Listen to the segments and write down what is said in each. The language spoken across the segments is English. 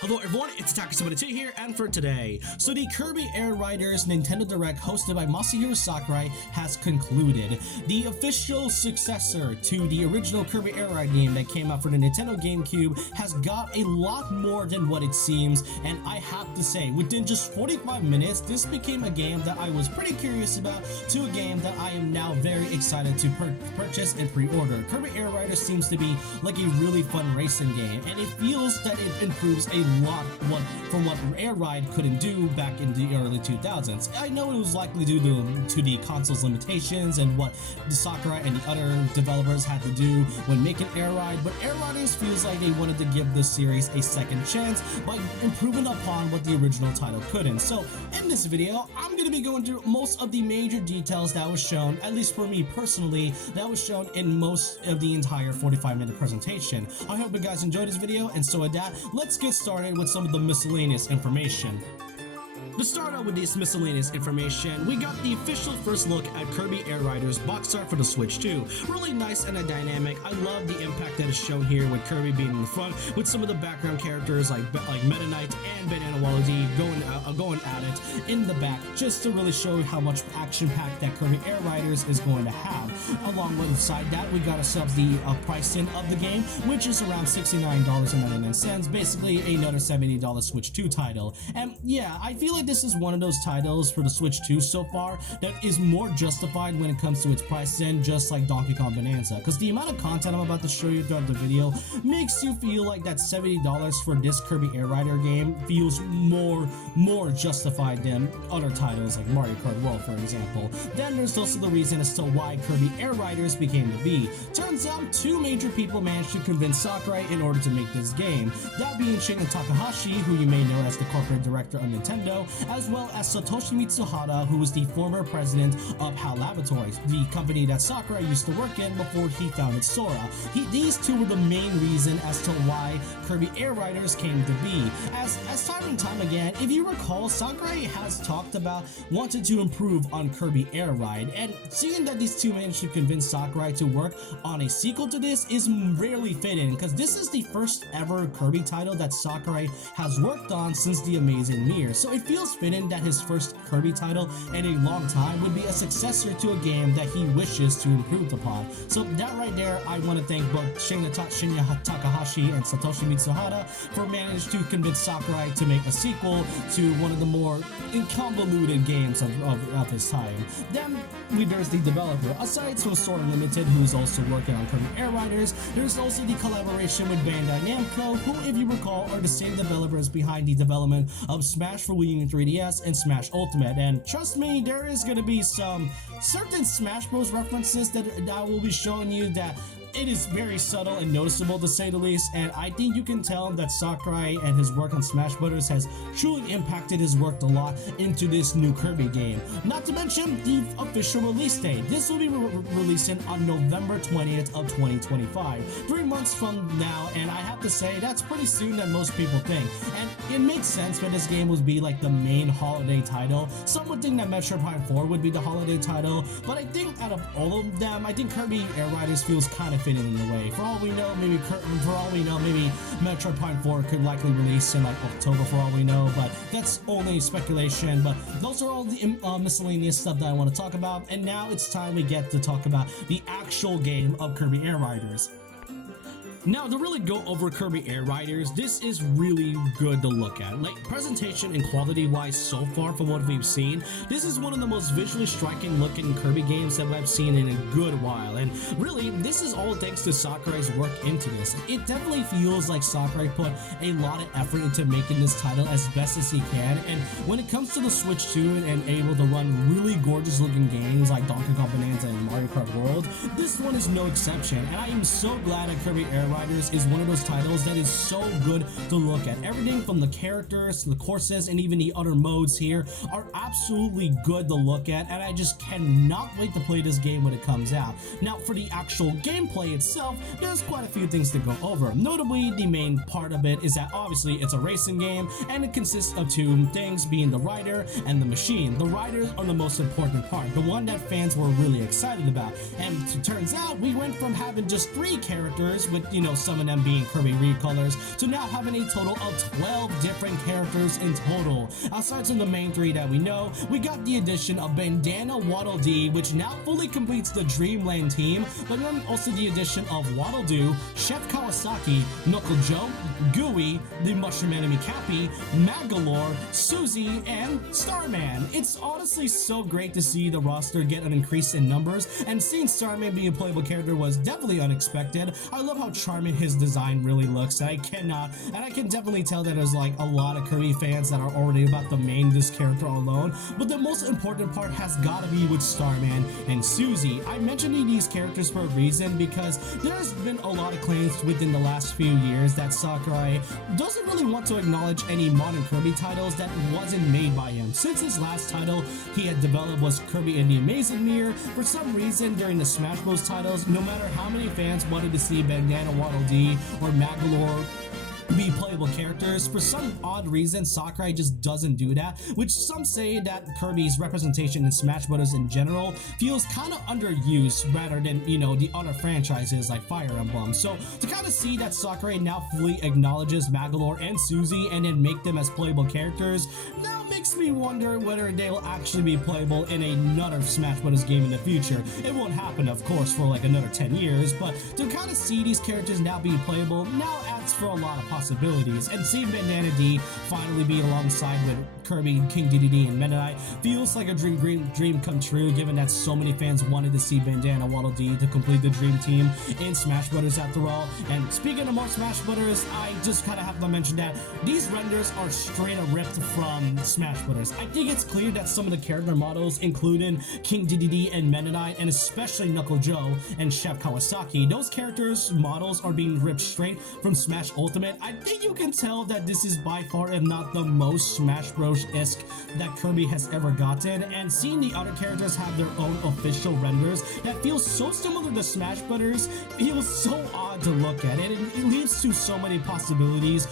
Hello everyone, it's Attacker72 here, and for today, so the Kirby Air Riders Nintendo Direct hosted by Masahiro Sakurai has concluded. The official successor to the original Kirby Air Ride game that came out for the Nintendo GameCube has got a lot more than what it seems, and I have to say, within just 45 minutes, this became a game that I was pretty curious about to a game that I am now very excited to purchase and pre-order. Kirby Air Riders seems to be like a really fun racing game, and it feels that it improves a lot from what Air Ride couldn't do back in the early 2000s. I know it was likely due to the console's limitations and what the Sakurai and the other developers had to do when making Air Ride, but Air Riders feels like they wanted to give this series a second chance by improving upon what the original title couldn't. So in this video, I'm going to be going through most of the major details that was shown, at least for me personally, that was shown in most of the entire 45-minute presentation. I hope you guys enjoyed this video, and so with that, let's get started with some of the miscellaneous information. To start out with this miscellaneous information, we got the official first look at Kirby Air Riders box art for the Switch 2. Really nice and dynamic. I love the impact that is shown here with Kirby being in the front, with some of the background characters like Meta Knight and Banana Waluigi going at it in the back, just to really show how much action-packed that Kirby Air Riders is going to have. Alongside that, we got ourselves the pricing of the game, which is around $69.99, basically another $70 Switch 2 title. And yeah, I feel like this is one of those titles for the Switch 2 so far that is more justified when it comes to its pricing, just like Donkey Kong Bonanza, because the amount of content I'm about to show you throughout the video makes you feel like that $70 for this Kirby Air Rider game feels more justified than other titles like Mario Kart World, for example. Then there's also the reason as to why Kirby Air Riders became to be. Turns out two major people managed to convince Sakurai in order to make this game, that being Shinya Takahashi, who you may know as the corporate director of Nintendo, as well as Satoshi Mitsuhara, who was the former president of HAL Laboratories, the company that Sakurai used to work in before he founded Sora. These two were the main reason as to why Kirby Air Riders came to be. As time and time again, if you recall, Sakurai has talked about wanting to improve on Kirby Air Ride, and seeing that these two managed to convince Sakurai to work on a sequel to this is rarely fitting, because this is the first ever Kirby title that Sakurai has worked on since The Amazing Mirror, so it feels fitting that his first Kirby title in a long time would be a successor to a game that he wishes to improve upon. So that right there, I want to thank both Shinya Takahashi and Satoshi Mitsuhara for managing to convince Sakurai to make a sequel to one of the more convoluted games of his time. Then there's the developer. Aside from Sora Limited, who's also working on Kirby Air Riders, there's also the collaboration with Bandai Namco, who, if you recall, are the same developers behind the development of Smash for Wii U and 3DS and Smash Ultimate. And trust me, there is going to be some certain Smash Bros references that I will be showing you that it is very subtle and noticeable, to say the least, and I think you can tell that Sakurai and his work on Smash Bros. Has truly impacted his work a lot into this new Kirby game. Not to mention the official release date. This will be releasing on November 20th of 2025, 3 months from now, and I have to say that's pretty soon than most people think. And it makes sense that this game would be like the main holiday title. Some would think that Metroid Prime 4 would be the holiday title, but I think out of all of them, I think Kirby Air Riders feels kind of fitting in a way. For all we know, maybe Metroid Prime 4 could likely release in like October, for all we know, but that's only speculation. But those are all the miscellaneous stuff that I want to talk about, and now it's time we get to talk about the actual game of Kirby Air Riders. Now, to really go over Kirby Air Riders, this is really good to look at. Like, presentation and quality-wise so far from what we've seen, this is one of the most visually striking looking Kirby games that I've seen in a good while. And really, this is all thanks to Sakurai's work into this. It definitely feels like Sakurai put a lot of effort into making this title as best as he can. And when it comes to the Switch 2 and able to run really gorgeous looking games like Donkey Kong Bonanza and Mario Kart World, this one is no exception. And I am so glad that Kirby Air Riders is one of those titles that is so good to look at. Everything from the characters to the courses and even the other modes here are absolutely good to look at, and I just cannot wait to play this game when it comes out. Now, for the actual gameplay itself, there's quite a few things to go over. Notably, the main part of it is that obviously it's a racing game, and it consists of two things, being the rider and the machine. The riders are the most important part, the one that fans were really excited about, and it turns out we went from having just 3 characters with you know, some of them being Kirby recolors, to now having a total of 12 different characters in total. Aside from the main 3 that we know, we got the addition of Bandana Waddle Dee, which now fully completes the Dreamland team, but then also the addition of Waddle Doo, Chef Kawasaki, Knuckle Joe, Gooey, the Mushroom Enemy Cappy, Magalore, Susie, and Starman. It's honestly so great to see the roster get an increase in numbers, and seeing Starman be a playable character was definitely unexpected. I love how charming his design really looks, and I can definitely tell that there's like a lot of Kirby fans that are already about to main this character alone, but the most important part has got to be with Starman and Susie. I'm mentioning these characters for a reason because there's been a lot of claims within the last few years that Sakurai doesn't really want to acknowledge any modern Kirby titles that wasn't made by him. Since his last title he had developed was Kirby and the Amazing Mirror, for some reason during the Smash Bros titles, no matter how many fans wanted to see Bandana Waddle Dee or Magalore be playable characters, for some odd reason Sakurai just doesn't do that, which some say that Kirby's representation in Smash Bros in general feels kind of underused rather than, you know, the other franchises like Fire Emblem. So to kind of see that Sakurai now fully acknowledges Magalore and Susie and then make them as playable characters now makes me wonder whether they will actually be playable in another Smash Bros game in the future. It won't happen, of course, for like another 10 years, but to kind of see these characters now be playable now adds for a lot of possibilities, and seeing Bandana Dee finally be alongside with Kirby, King Dedede, and Meta Knight feels like a dream come true, given that so many fans wanted to see Bandana Waddle Dee to complete the dream team in Smash Bros. After all. And speaking of more Smash Bros., I just kind of have to mention that these renders are straight up ripped from Smash Bros. I think it's clear that some of the character models, including King Dedede and Meta Knight, and especially Knuckle Joe and Chef Kawasaki, those characters models are being ripped straight from Smash Ultimate. I think you can tell that this is by far if not the most Smash Bros-esque that Kirby has ever gotten, and seeing the other characters have their own official renders that feels so similar to Smash Bros. Feels so odd to look at, and it leads to so many possibilities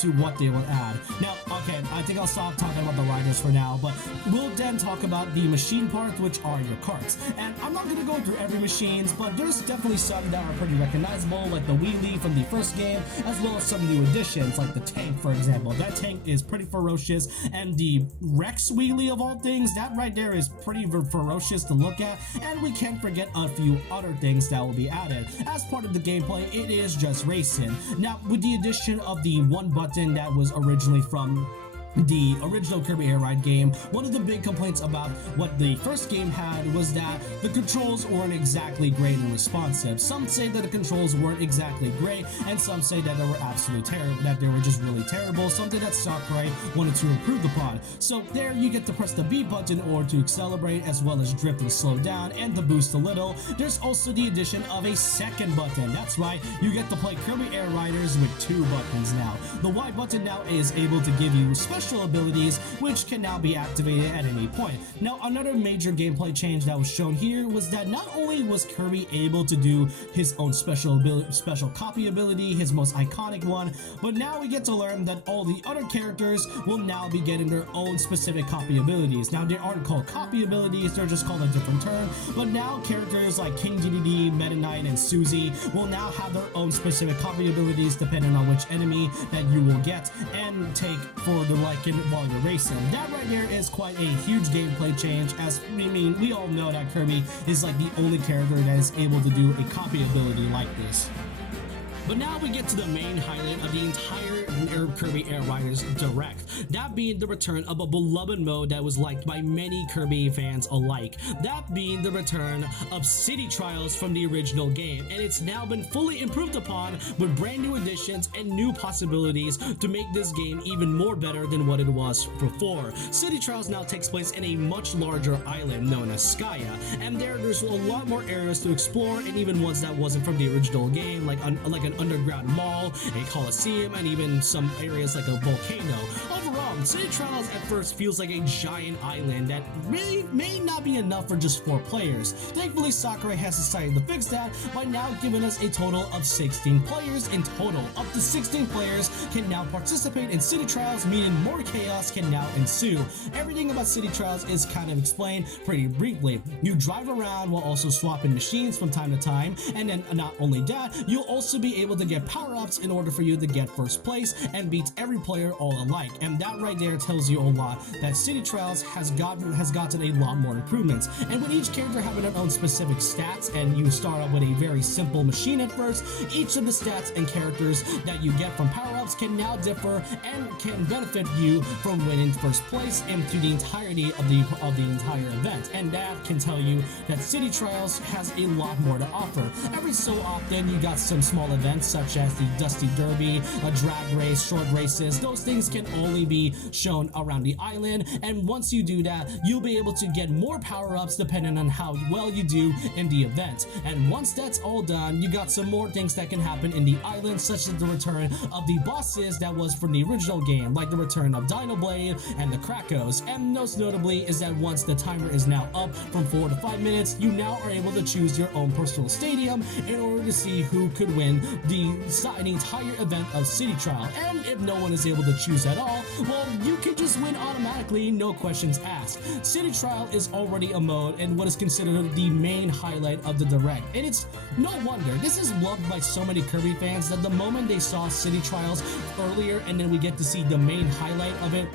to what they will add. Now, okay, I think I'll stop talking about the riders for now, but we'll then talk about the machine parts, which are your carts. And I'm not going to go through every machines, but there's definitely some that are pretty recognizable, like the wheelie from the first game, as well as some new additions, like the tank, for example. That tank is pretty ferocious, and the Rex wheelie of all things, that right there is pretty ferocious to look at, and we can't forget a few other things that will be added. As part of the gameplay, it is just racing. Now, with the addition of the one button that was originally from the original Kirby Air Ride game, one of the big complaints about what the first game had was that the controls weren't exactly great and responsive. Some say that the controls weren't exactly great, and some say that they were absolutely terrible, that they were just really terrible, something that Sakurai wanted to improve upon. So there you get to press the B button or to accelerate, as well as drift and slow down, and to boost a little. There's also the addition of a second button. That's right, you get to play Kirby Air Riders with 2 buttons now. The Y button now is able to give you special abilities, which can now be activated at any point. Now, another major gameplay change that was shown here was that not only was Kirby able to do his own special copy ability, his most iconic one, but now we get to learn that all the other characters will now be getting their own specific copy abilities. Now, they aren't called copy abilities, they're just called a different term, but now characters like King Dedede, Meta Knight, and Susie will now have their own specific copy abilities depending on which enemy that you will get and take for the while you're racing. That right there is quite a huge gameplay change, as we all know that Kirby is like the only character that is able to do a copy ability like this. But now we get to the main highlight of the entire Kirby Air Riders Direct, that being the return of a beloved mode that was liked by many Kirby fans alike, that being the return of City Trials from the original game, and it's now been fully improved upon with brand new additions and new possibilities to make this game even more better than what it was before. City Trials now takes place in a much larger island known as Skya, and there's a lot more areas to explore, and even ones that wasn't from the original game, like an underground mall, a coliseum, and even some areas like a volcano. Overall, City Trials at first feels like a giant island that may not be enough for just 4 players. Thankfully, Sakurai has decided to fix that by now giving us a total of 16 players in total. Up to 16 players can now participate in City Trials, meaning more chaos can now ensue. Everything about City Trials is kind of explained pretty briefly. You drive around while also swapping machines from time to time, and then not only that, you'll also be able to get power-ups in order for you to get first place and beat every player all alike. And that right there tells you a lot that City Trials has gotten a lot more improvements. And with each character having their own specific stats, and you start out with a very simple machine at first, each of the stats and characters that you get from power-ups can now differ and can benefit you from winning first place into the entirety of the entire event. And that can tell you that City Trials has a lot more to offer. Every so often you got some small events such as the Dusty Derby, a drag race, short races. Those things can only be shown around the island, and once you do that, you'll be able to get more power-ups depending on how well you do in the event. And once that's all done, you got some more things that can happen in the island, such as the return of the bosses that was from the original game, like the return of Dino Blade and the Krakos. And most notably is that once the timer is now up from 4 to 5 minutes, you now are able to choose your own personal stadium in order to see who could win the entire event of City Trial. And if no one is able to choose at all, well, you can just win automatically, no questions asked. City Trial is already a mode and what is considered the main highlight of the Direct. And it's no wonder, this is loved by so many Kirby fans that the moment they saw City Trials earlier and then we get to see the main highlight of it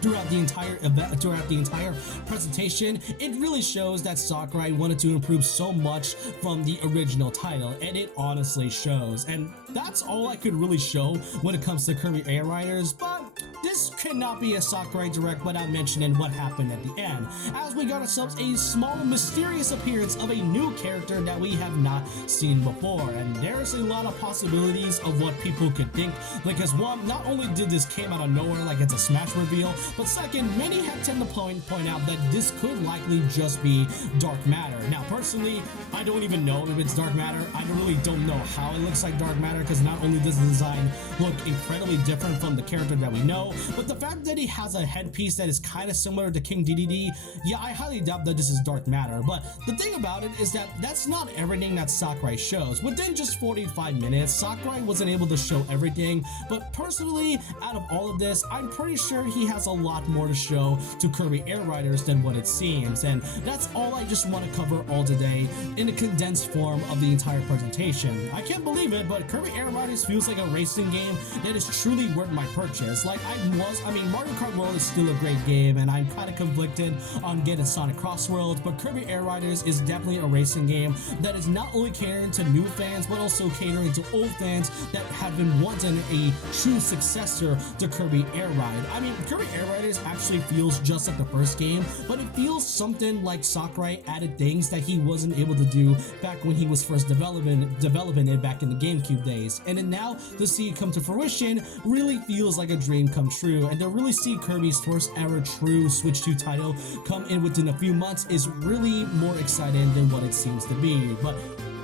throughout the entire event, throughout the entire presentation, it really shows that Sakurai wanted to improve so much from the original title, and it honestly shows. And that's all I could really show when it comes to Kirby Air Riders, but this cannot be a Sakurai Direct without mentioning what happened at the end, as we got ourselves a small mysterious appearance of a new character that we have not seen before. And there's a lot of possibilities of what people could think, because one, not only did this came out of nowhere like it's a Smash reveal, but second, many have tend to point out that this could likely just be Dark Matter. Now personally, I don't even know if it's Dark Matter. I really don't know how it looks like Dark Matter, because not only does the design look incredibly different from the character that we know, but the fact that he has a headpiece that is kind of similar to King DDD, yeah, I highly doubt that this is Dark Matter. But the thing about it is that that's not everything that Sakurai shows. Within just 45 minutes, Sakurai wasn't able to show everything, but personally, out of all of this, I'm pretty sure he has a lot more to show to Kirby Air Riders than what it seems. And that's all I just want to cover all today in a condensed form of the entire presentation. I can't believe it, but Kirby Air Riders feels like a racing game that is truly worth my purchase. Like I mean, Mario Kart World is still a great game, and I'm kind of conflicted on getting Sonic Cross World, but Kirby Air Riders is definitely a racing game that is not only catering to new fans, but also catering to old fans that have been wanting a true successor to Kirby Air Ride. I mean, Kirby Air Riders actually feels just like the first game, but it feels something like Sakurai added things that he wasn't able to do back when he was first developing it back in the GameCube days. And then now to see it come to fruition really feels like a dream come true, and to really see Kirby's first ever true Switch 2 title come in within a few months is really more exciting than what it seems to be. But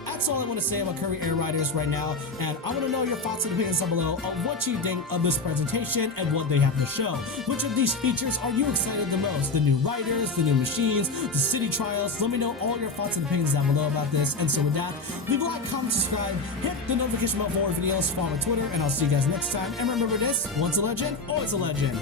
that's all I want to say about Kirby Air Riders right now, and I want to know your thoughts and opinions down below on what you think of this presentation and what they have to show. Which of these features are you excited the most? The new riders, the new machines, the City Trials? Let me know all your thoughts and opinions down below about this. And so with that, leave a like, comment, subscribe, hit the notification bell for more videos, follow on Twitter, and I'll see you guys next time. And remember this, once a legend, always a legend.